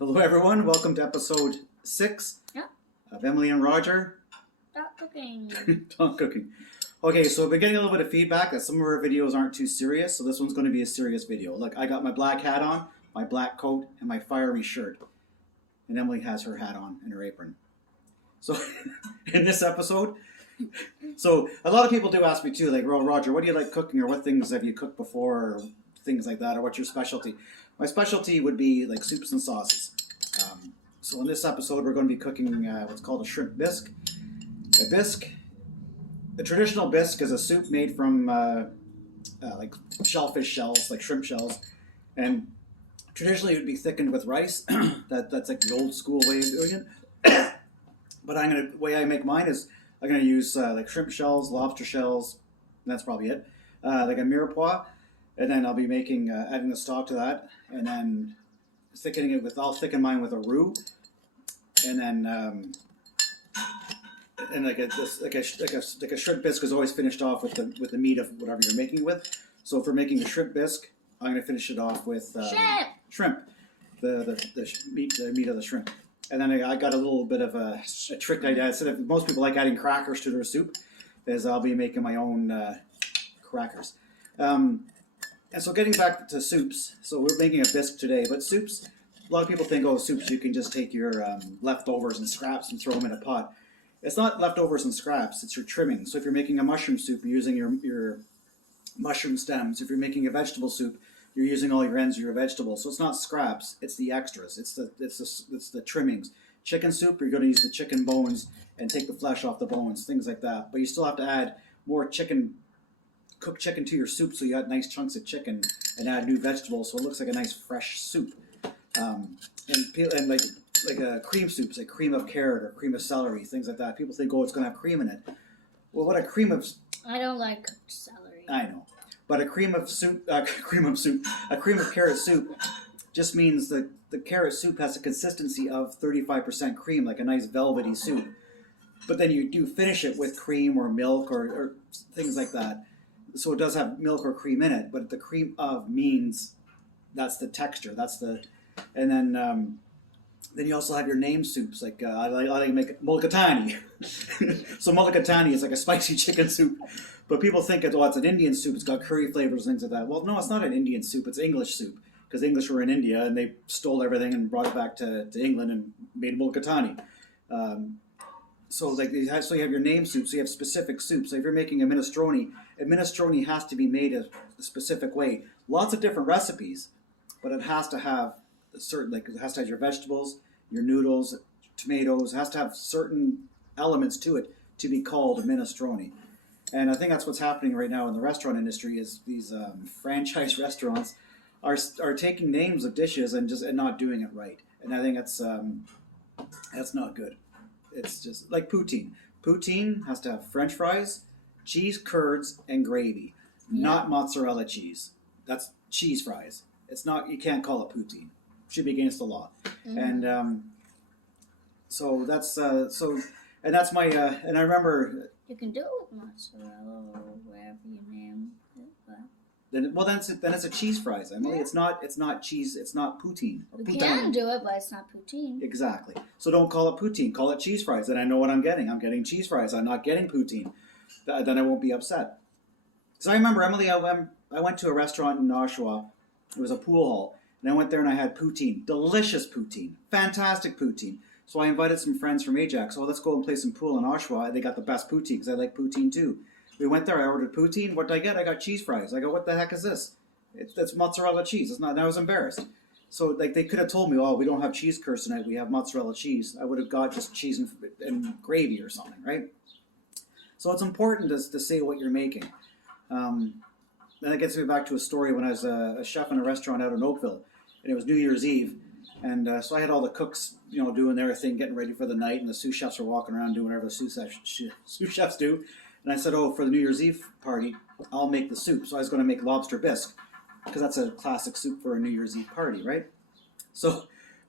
Hello, everyone. Welcome to episode 6 of Emily and Roger. Stop cooking. Talk cooking. Okay, so I've been getting a little bit of feedback that some of our videos aren't too serious, so this one's going to be a serious video. Look, I got my black hat on, my black coat, and my fiery shirt. And Emily has her hat on and her apron. So, in this episode, so a lot of people do ask me too, like, well, Roger, what do you like cooking, or what things have you cooked before, or things like that, or what's your specialty? My specialty would be like soups and sauces. So in this episode, we're going to be cooking what's called a shrimp bisque. A bisque, a traditional bisque is a soup made from like shellfish shells, like shrimp shells, and traditionally it would be thickened with rice. That's like the old school way of doing it. But the way I make mine is I'm going to use like shrimp shells, lobster shells, and that's probably it. Like a mirepoix. And then I'll be making, adding the stock to that, and then thickening it with, I'll thicken mine with a roux, and then, and like a shrimp bisque is always finished off with the meat of whatever you're making it with. So if we're making a shrimp bisque, I'm going to finish it off with shrimp, the meat of the shrimp. And then I got a little bit of a trick idea. Instead of, most people like adding crackers to their soup, is I'll be making my own crackers. And so getting back to soups, so we're making a bisque today, but soups, a lot of people think, oh, soups, you can just take your leftovers and scraps and throw them in a pot. It's not leftovers and scraps, it's your trimming. So if you're making a mushroom soup, you're using your mushroom stems. If you're making a vegetable soup, you're using all your ends of your vegetables. So it's not scraps, it's the extras, it's the trimmings. Chicken soup, you're going to use the chicken bones and take the flesh off the bones, things like that. But you still have to add more cooked chicken to your soup, so you add nice chunks of chicken and add new vegetables, so it looks like a nice fresh soup. And like cream soups, like cream of carrot or cream of celery, things like that. People think, oh, it's going to have cream in it. Well, what a cream of... I don't like cooked celery. I know. But a cream of carrot soup just means that the carrot soup has a consistency of 35% cream, like a nice velvety soup. But then you do finish it with cream or milk or things like that. So it does have milk or cream in it, but the cream of means that's the texture. And then you also have your name soups. Like I like to make mulligatawny. So mulligatawny is like a spicy chicken soup, but people think it's an Indian soup. It's got curry flavors and things like that. Well, no, it's not an Indian soup. It's English soup because the English were in India and they stole everything and brought it back to England and made mulligatawny. So you have your name soup, so you have specific soups. So if you're making a minestrone has to be made a specific way. Lots of different recipes, but it has to have it has to have your vegetables, your noodles, tomatoes. It has to have certain elements to it to be called a minestrone. And I think that's what's happening right now in the restaurant industry is these franchise restaurants are taking names of dishes and not doing it right. And I think that's not good. It's just like poutine. Poutine has to have French fries, cheese curds, and gravy, not mozzarella cheese. That's cheese fries. It's not. You can't call it poutine. It should be against the law. And so that's and that's my and I remember. You can do it with mozzarella or wherever you name it. But... Then it's a cheese fries, Emily. Yeah. It's not cheese. It's not poutine. You can do it, but it's not poutine. Exactly. So don't call it poutine. Call it cheese fries. Then I know what I'm getting. I'm getting cheese fries. I'm not getting poutine. Then I won't be upset. So I remember, Emily, I went to a restaurant in Oshawa. It was a pool hall. And I went there and I had poutine. Delicious poutine. Fantastic poutine. So I invited some friends from Ajax. So let's go and play some pool in Oshawa. They got the best poutine because I like poutine too. We went there. I ordered poutine. What did I get? I got cheese fries. I go, what the heck is this? It's mozzarella cheese. It's not. And I was embarrassed. So they could have told me, oh, we don't have cheese curds tonight. We have mozzarella cheese. I would have got just cheese and gravy or something, right? So it's important to say what you're making. And that gets me back to a story when I was a chef in a restaurant out in Oakville, and it was New Year's Eve, and so I had all the cooks, doing their thing, getting ready for the night, and the sous chefs were walking around doing whatever the sous chefs do. And I said, oh, for the New Year's Eve party, I'll make the soup. So I was going to make lobster bisque, because that's a classic soup for a New Year's Eve party, right? So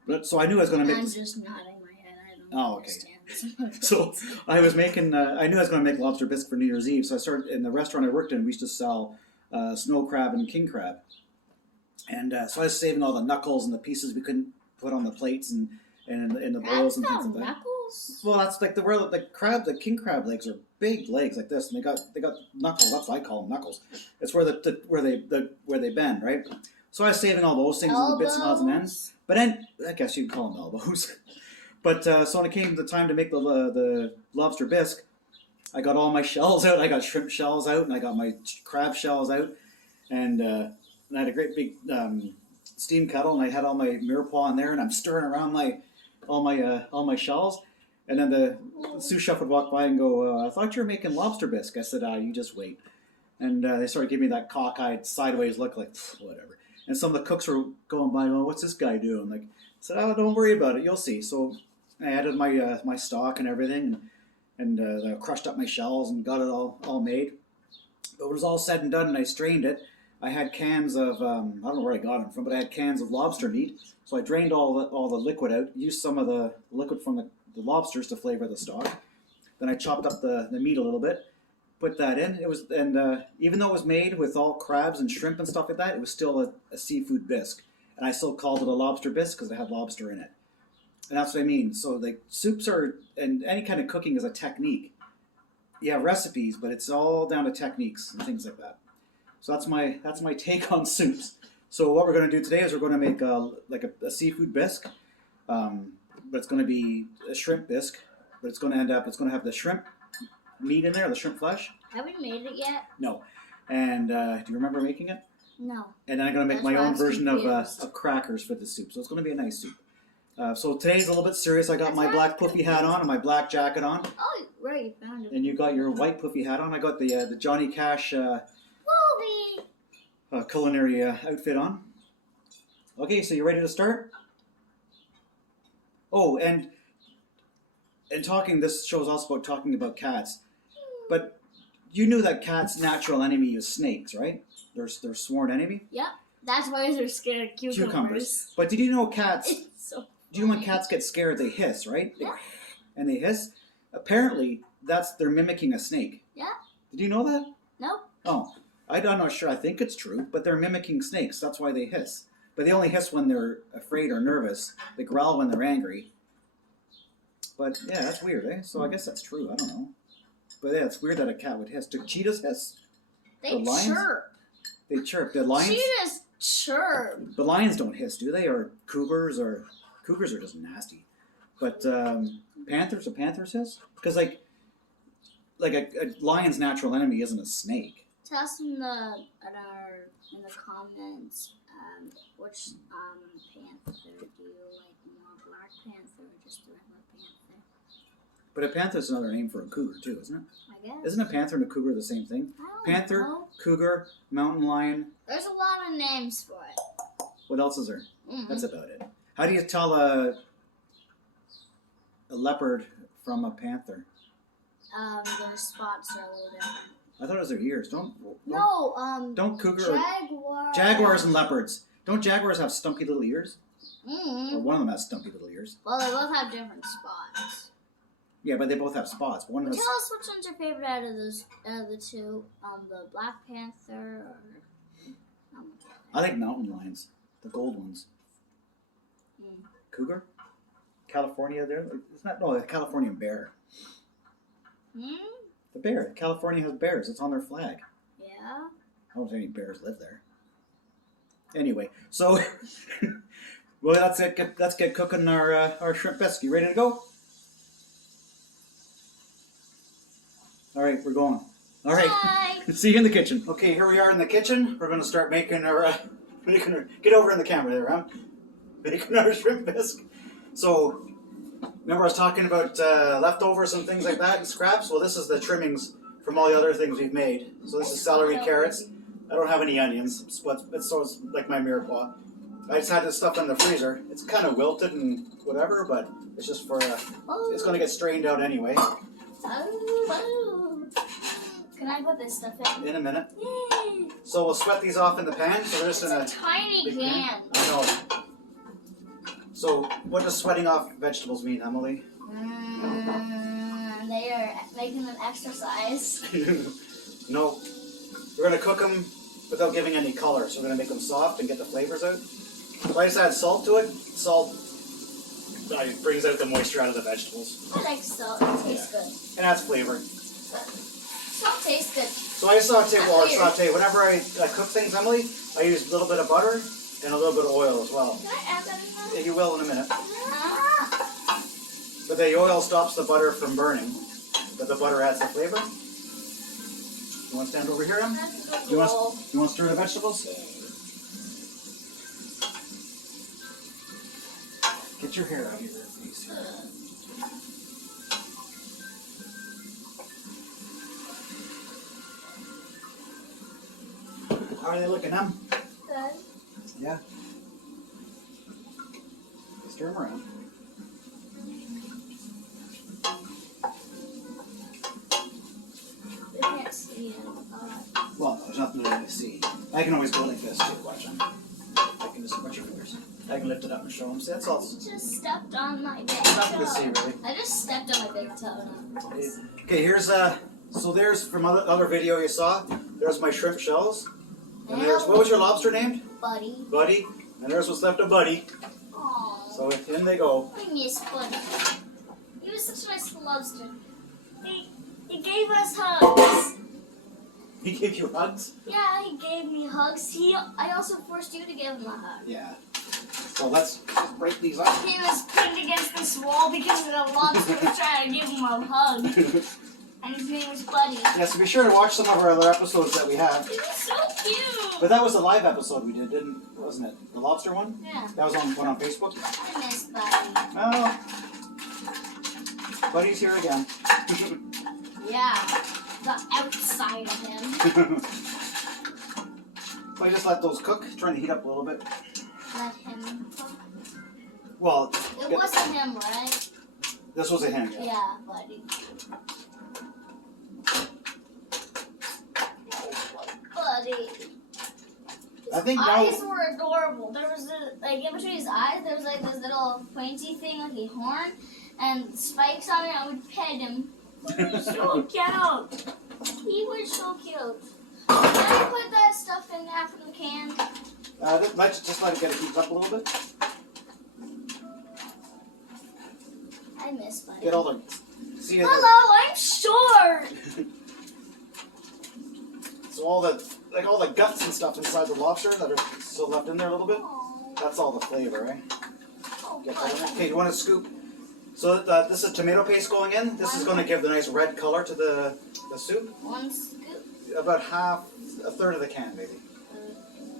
I knew I was going to make. I'm just nodding my head. I don't understand. So I was making. I knew I was going to make lobster bisque for New Year's Eve. So I started in the restaurant I worked in. We used to sell snow crab and king crab, and so I was saving all the knuckles and the pieces we couldn't put on the plates and in the Crabs bowls and things got like that. knuckles? Well, that's like the king crab legs are big legs like this, and they got knuckles. That's what I call them, knuckles. It's where where they bend, right? So I was saving all those things, little bits and odds and ends. But then I guess you'd call them elbows. But so when it came to the time to make the lobster bisque, I got all my shells out. I got shrimp shells out, and I got my crab shells out, and I had a great big steam kettle, and I had all my mirepoix in there, and I'm stirring around all my shells. And then the sous chef would walk by and go, "I thought you were making lobster bisque." I said, "You just wait." And they started giving me that cockeyed, sideways look, like whatever. And some of the cooks were going by, "Oh, what's this guy doing?" Like, I said, "Oh, don't worry about it. You'll see." So I added my stock and everything, and I crushed up my shells and got it all made. But when it was all said and done, and I strained it, I had cans of I don't know where I got them from, but I had cans of lobster meat. So I drained all the liquid out, used some of the liquid from the lobsters to flavor the stock. Then I chopped up the meat a little bit, put that in. Even though it was made with all crabs and shrimp and stuff like that, it was still a seafood bisque, and I still called it a lobster bisque because it had lobster in it. And that's what I mean. So like soups and any kind of cooking is a technique. You have recipes, but it's all down to techniques and things like that. So that's my take on soups. So what we're going to do today is we're going to make a seafood bisque, but it's going to be a shrimp bisque. But it's going to have the shrimp meat in there, the shrimp flesh. Have we made it yet? No. And do you remember making it? No. And then I'm going to make my own version of crackers for the soup. So it's going to be a nice soup. So today's a little bit serious. I got my black puffy hat on and my black jacket on. Oh, right, you found it. And you got your white puffy hat on. I got the Johnny Cash culinary outfit on. Okay, so you ready to start? Oh, and this show's also about talking about cats. But you knew that cats' natural enemy is snakes, right? Their sworn enemy? Yep. That's why they're scared of cucumbers. But did you know cats... So do you know when cats get scared, they hiss, right? Yeah. And they hiss? Apparently, they're mimicking a snake. Yeah. Did you know that? No. Oh, I'm not sure. I think it's true, but they're mimicking snakes. That's why they hiss. But they only hiss when they're afraid or nervous. They growl when they're angry. But yeah, that's weird, eh? So I guess that's true. I don't know. But yeah, it's weird that a cat would hiss. Do cheetahs hiss? They chirp. They chirp. The lions? Cheetahs chirp. The lions don't hiss, do they? Or cougars are just nasty. But panthers hiss? Because like a lion's natural enemy isn't a snake. Tell us in the comments which panther do you like more, Black Panther or just the regular panther? But a panther is another name for a cougar too, isn't it? I guess. Isn't a panther and a cougar the same thing? I don't Panther, know. cougar, mountain lion. There's a lot of names for it. What else is there? Mm-hmm. That's about it. How do you tell a leopard from a panther? Their spots are a little different. I thought it was their ears. Don't cougar jaguars and leopards. Don't jaguars have stumpy little ears? Mm-hmm. Or one of them has stumpy little ears. Well, they both have different spots. Yeah, but they both have spots. One has... Tell us which one's your favorite out of the two. The Black Panther or... I like mountain lions. The gold ones. Mm. Cougar? California there? It's not... No, the Californian bear. Hmm? The bear. California has bears. It's on their flag. Yeah? I don't think any bears live there. Anyway, so... well, that's it. Let's get cooking our shrimp bisque. You ready to go? All right, we're going. All right. Bye. See you in the kitchen. Okay, here we are in the kitchen. We're going to start making our... get over in the camera there, Ram. Making our shrimp bisque. So, remember I was talking about leftovers and things like that and scraps? Well, this is the trimmings from all the other things we've made. So this is celery, carrots. I don't have any onions, but it's like my mirepoix. I just had this stuff in the freezer. It's kind of wilted and whatever, but it's just for... it's going to get strained out anyway. Can I put this stuff in? In a minute. Yay. So we'll sweat these off in the pan. So there's It's a tiny can. I know. So what does sweating off vegetables mean, Emily? They are making them exercise. No. We're going to cook them without giving any color. So we're going to make them soft and get the flavors out. So I just add salt to it. Salt brings out the moisture out of the vegetables. I like salt. It tastes good. And adds flavor. Salt tastes good. So I saute. Whenever I cook things, Emily, I use a little bit of butter and a little bit of oil as well. Can I add that in there? Yeah, you will in a minute. Ah. But the oil stops the butter from burning. But the butter adds the flavor. You want to stand over here, Em? You want to stir the vegetables? Get your hair out of your face. How are they looking, Em? Good. Yeah. Stir them around. I can't see it. Well, no, there's nothing really to see. I can always go like this too. Watch them. I can just watch your fingers. I can lift it up and show them. See, that's all. I just stepped on my big Nothing to see, toe. really. I just stepped on my big toe. Okay, here's so there's from other video you saw. There's my shrimp shells, and there's what was your lobster named? Buddy. Buddy, and there's what's left of Buddy. Aww. So in they go. I miss Buddy. He was such a nice lobster. He gave us hugs. He gave you hugs. Yeah, he gave me hugs. I also forced you to give him a hug. Yeah. So let's break these up. He was pinned against this wall because the lobster was trying to give him a hug. And his name was Buddy. Yeah, so be sure to watch some of our other episodes that we have. He was so cute. But that was a live episode we did, wasn't it? The lobster one? Yeah. That was one on Facebook? I miss Buddy. Oh. Buddy's here again. Yeah. The outside of him. So I just let those cook, trying to heat up a little bit. Let him cook. Well, It wasn't him, right? this was a him. Yeah, Buddy. Buddy. I think His now. eyes were adorable. There was in between his eyes, there was like this little pointy thing, like a horn, and spikes on it. I would pet him. He was so cute. He was so cute. Can I put that stuff in half of the can? Let's just let it get heat up a little bit. I miss Buddy. Get all the. See it. Hello, I'm short. So all the guts and stuff inside the lobster that are still left in there a little bit. Oh, That's all the flavor, eh? oh, Get that in there. Buddy. Okay, you want to scoop? So this is tomato paste going in. This is going to give the nice red color to the soup. One scoop. About a third of the can, maybe.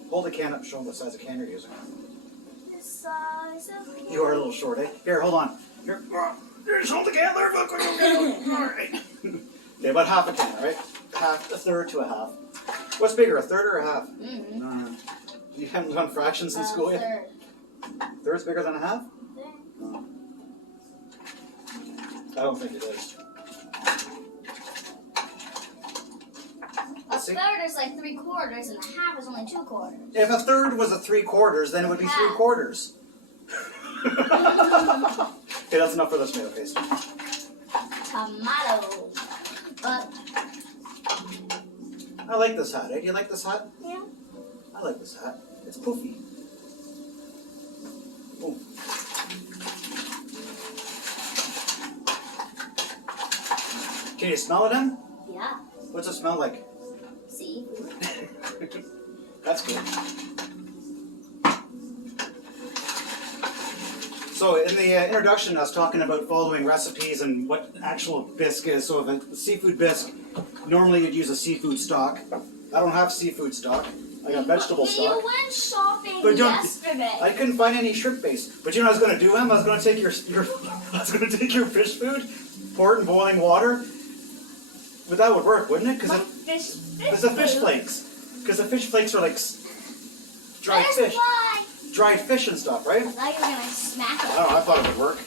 Hold the can up, show them the size of can you're using. The size of You are a little short, eh? Here, hold on. Here, just hold the can there. Look, all right. Okay, about half a can, all right? A third to a half. What's bigger, a third or a half? Mm-hmm. You haven't done fractions in school yet? Third. Third's bigger than a half? There. No. I don't think it is. A See? third is like 3/4, and a half is only 2/4. If a third was a 3/4, then it would be 3/4. Okay, that's enough for the tomato paste. Tomato. But I like this hat, eh? Do you like this hat? yeah. I like this hat. It's poofy. Ooh. Can you smell it, Em? Yeah. What's it smell like? See? That's good. So in the introduction, I was talking about following recipes and what actual bisque is. So if a seafood bisque, normally you'd use a seafood stock. I don't have seafood stock. I got vegetable You stock. went shopping But yesterday. I couldn't find any shrimp base. But you know what I was going to do, Em? I was going to take your I was going to take your fish food, pour it in boiling water. But that would work, wouldn't it? Because the fish flakes. Because the fish flakes are like dried There's fish. fly. Dried fish and stuff, right? I thought you were gonna smack it. I don't know, I thought it would work.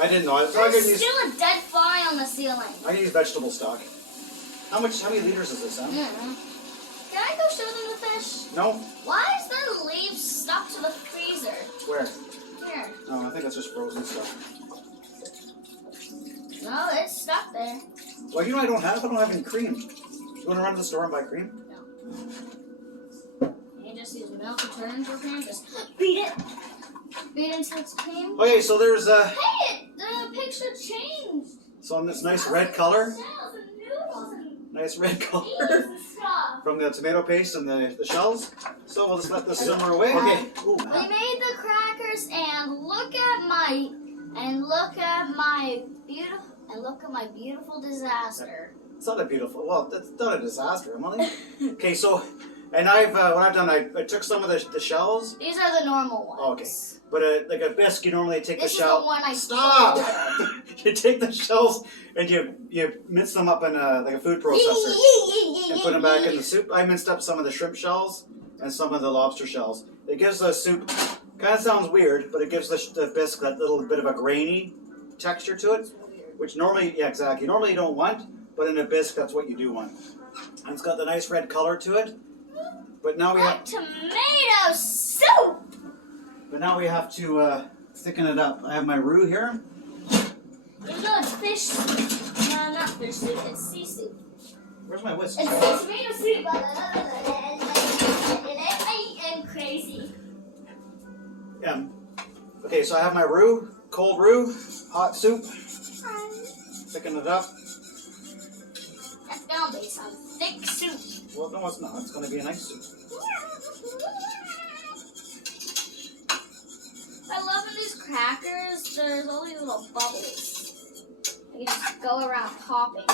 I didn't know. I was There's going to use, still a dead fly on the ceiling. I use vegetable stock. How many liters is this, Em? Mm-hmm. Can I go show them the fish? No? Why is the leaf stuck to the freezer? Where? Here. No, I think that's just frozen stuff. No, it's stuck there. Well, you know I don't have any cream. You want to run to the store and buy cream? No. You just use milk to turn for cream. Just beat it. wait until it's came. Okay, so there's Hey, the picture changed. so on this nice red color. Shells and noodles and Nice red beans color and stuff. from the tomato paste and the shells. So we'll just let this simmer away. Okay. Ooh, We made the crackers and look at my beautiful disaster. it's not a beautiful. Well, that's not a disaster, Emily. Okay, so and I've what I've done, I took some of the shells. These are the normal ones. Okay. But like a bisque, you normally take This the is shell. the one I Stop! You take the shells and you mince them up in like a food processor and put them back in the soup. I minced up some of the shrimp shells and some of the lobster shells. It gives the soup, kind of sounds weird, but it gives the bisque that little bit of a grainy texture to it, which normally, yeah, exactly. Normally you don't want, but in a bisque that's what you do want. And it's got the nice red color to it. But now we have. Like tomato soup. But now we have to thicken it up. I have my roux here. Even though it's fish soup. No, not fish soup. It's sea soup. Where's my whisk? It's tomato soup. I'm crazy. Yeah. Okay, so I have my roux, cold roux, hot soup. Thicken it up. That's gonna be some thick soup. Well, no, it's not. It's going to be a nice soup. I love in these crackers, there's all these little bubbles. You just go around popping.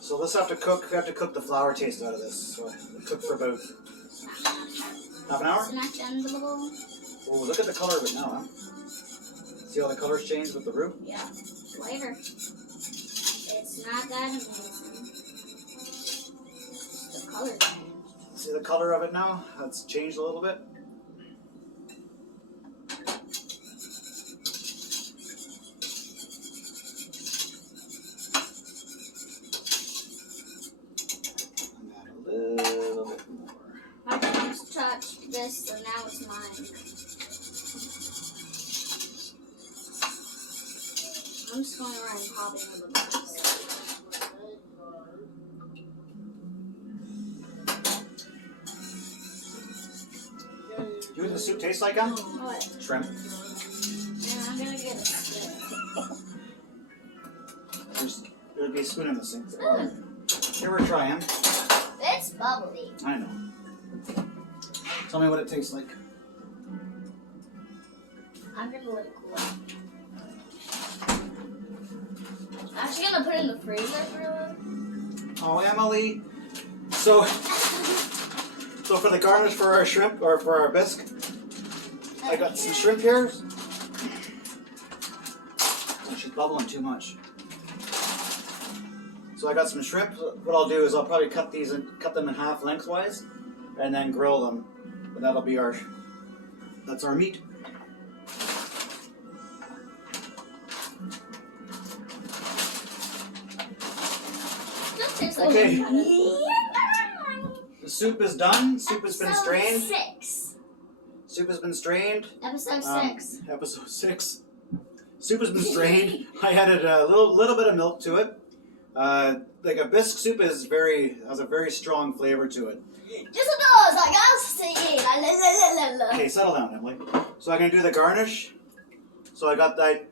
So let's have to cook. We have to cook the flour taste out of this. So cook for about half an hour. Snack and the little. Oh, look at the color of it now, huh? See how the colors change with the roux? Yeah. Later. It's not that amazing. Just the color changed. See the color of it now? It's changed a little bit. A little bit more. My mom's touched this, so now it's mine. I'm just going around popping a little bit. Do you know what the soup tastes like, huh? What? Shrimp. And I'm gonna get a spoon. There would be a spoon in the sink. Spoon. Here we're trying. It's bubbly. I know. Tell me what it tastes like. I'm gonna let it cool. I'm actually gonna put it in the freezer for a little. Oh, Emily. So for the garnish for our shrimp, or for our bisque, I got some shrimp here. Oh, she's bubbling too much. So I got some shrimp. What I'll do is I'll probably cut them in half lengthwise, and then grill them. And that'll be that's our meat. Okay. The soup is done. Soup has been strained. Soup has been strained. Episode 6. Episode 6. Soup has been strained. I added a little bit of milk to it. Like a bisque soup has a very strong flavor to it. Just those, like I'll see. Okay, settle down, Emily. So I'm gonna do the garnish. So I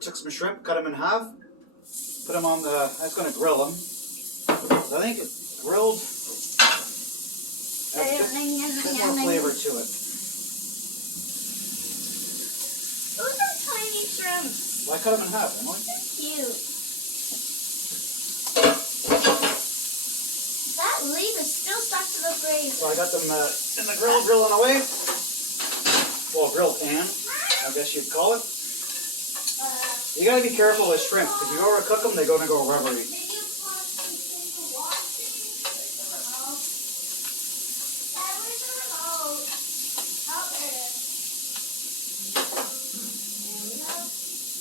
took some shrimp, cut them in half, put them on the. I was gonna grill them. So I think it's grilled. Has a bit more flavor to it. Those are tiny shrimps. Well, I cut them in half, Emily. They're cute. That leaf is still stuck to the freezer. So I got them in the grill, grilling away. Well, grill pan, I guess you'd call it. You gotta be careful with shrimp. If you overcook them, they're gonna go rubbery.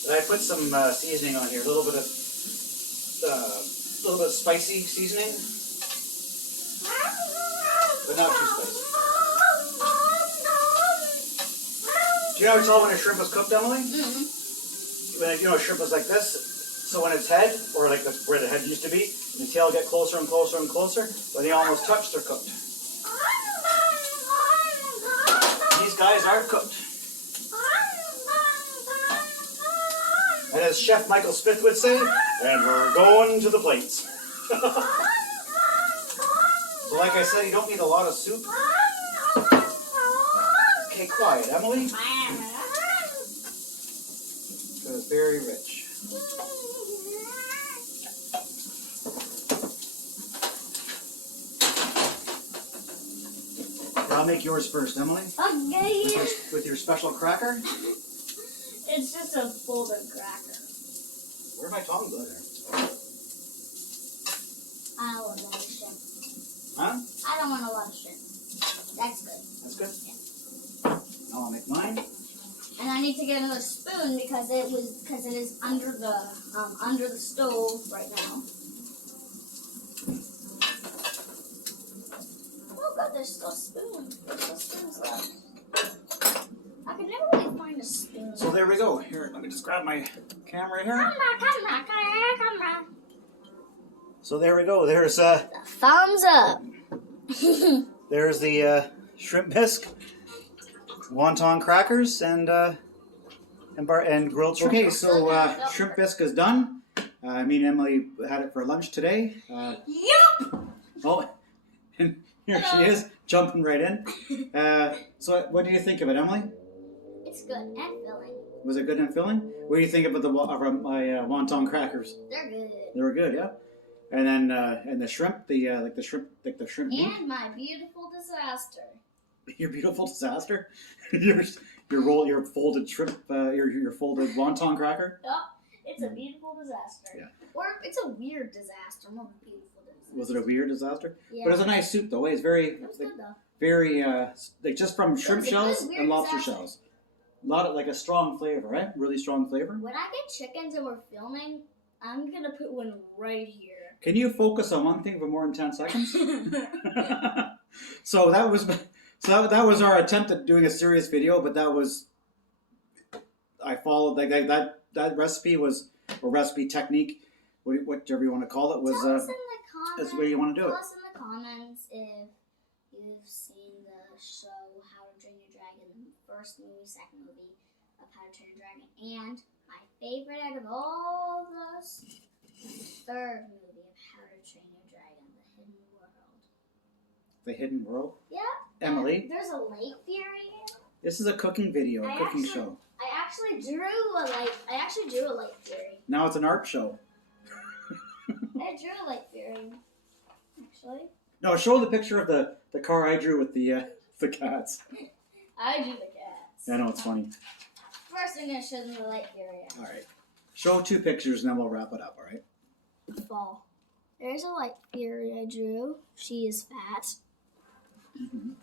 And I put some seasoning on here, a little bit of spicy seasoning, but not too spicy. Do you know how to tell when a shrimp was cooked, Emily? Mm-hmm. When a shrimp was like this, so when its head, or like where the head used to be, and the tail get closer and closer and closer, when they almost touch, they're cooked. These guys are cooked. And as Chef Michael Smith would say, and we're going to the plates. So like I said, you don't need a lot of soup. Okay, quiet, Emily. It's very rich. I'll make yours first, Emily. Okay. With your special cracker. It's just a folded cracker. Where'd my tongs go there? I don't want a lot of shrimp. Huh? I don't want a lot of shrimp. That's good. That's good? Yeah. Now I'll make mine. And I need to get another spoon because it is under the stove right now. Oh god, there's still spoons. There's still spoons left. I could never really find a spoon. So there we go. Here, let me just grab my camera here. Camera. So there we go. There's Thumbs up. there's the shrimp bisque, wonton crackers, and grilled shrimp. Okay, so shrimp bisque is done. Me and Emily had it for lunch today. Yep. Oh, and here she is, jumping right in. So what do you think of it, Emily? It's good and filling. Was it good and filling? What do you think about my wonton crackers? They're good. They were good, yeah. And then and the shrimp, the shrimp meat. And my beautiful disaster. Your beautiful disaster. your folded shrimp, your folded wonton cracker. Yep, it's a beautiful disaster. Yeah. Or it's a weird disaster, more a beautiful disaster. Was it a weird disaster? Yeah. But it was a nice soup though. It's very, It was good though. very like just from shrimp was a shells good, weird and lobster disaster. shells. A lot of like a strong flavor, right? Really strong flavor. When I get chickens and we're filming, I'm gonna put one right here. Can you focus on one thing for more than 10 seconds? So that was our attempt at doing a serious video, but I followed like that recipe was, or recipe technique, whatever you want to call it, was Tell us in the comments. that's the way you want to do it. Tell us in the comments if you've seen the show How to Train Your Dragon, the first movie, second movie of How to Train Your Dragon, and my favorite out of all of those, the third movie of How to Train Your Dragon, The Hidden World. The Hidden World. Yeah. Emily. There's a lake theory in it. This is a cooking video, a cooking show. I actually drew a lake theory. Now it's an art show. I drew a lake theory. Actually. No, show the picture of the car I drew with the cats. I drew the cats. I know, it's funny. First, I'm gonna show them the lake theory. All right. Show 2 pictures and then we'll wrap it up. All right. Fall. There's a light theory I drew. She is fat. Mm-hmm.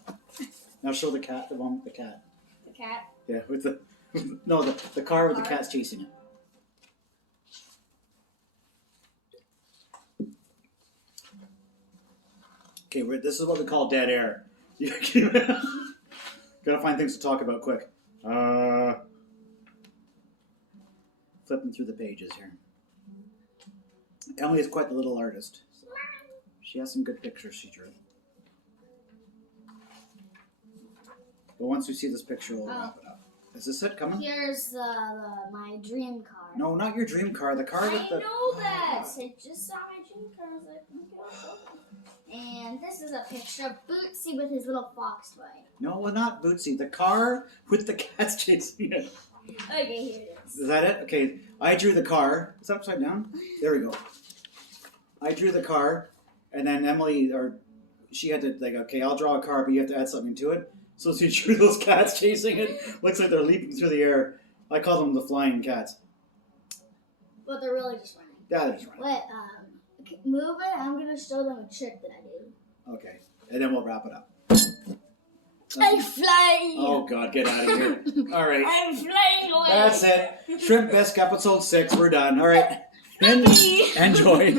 Now show the cat, the one with the cat. The cat? Yeah, with the car with the cats chasing it. Okay, this is what we call dead air. Gotta find things to talk about quick. Flipping through the pages here. Emily is quite the little artist. She has some good pictures she drew. But once we see this picture, we'll wrap it up. Is this it coming? Here's my dream car. No, not your dream car. The car with the... I know that! I just saw my dream car. I was like, okay. And this is a picture of Bootsy with his little fox toy. No, well, not Bootsy. The car with the cats chasing it. Okay, here it is. Is that it? Okay, I drew the car. It's upside down. There we go. I drew the car, and then Emily, she had to, like, okay, I'll draw a car, but you have to add something to it. So she drew those cats chasing it. Looks like they're leaping through the air. I call them the flying cats. But they're really just running. Yeah, they're just running. Wait, okay, move it. I'm going to show them a trick that I do. Okay, and then we'll wrap it up. I'm flying! Oh, God, get out of here. All right. I'm flying away! That's it. Shrimp Bisque, episode 6. We're done. All right. Enjoy.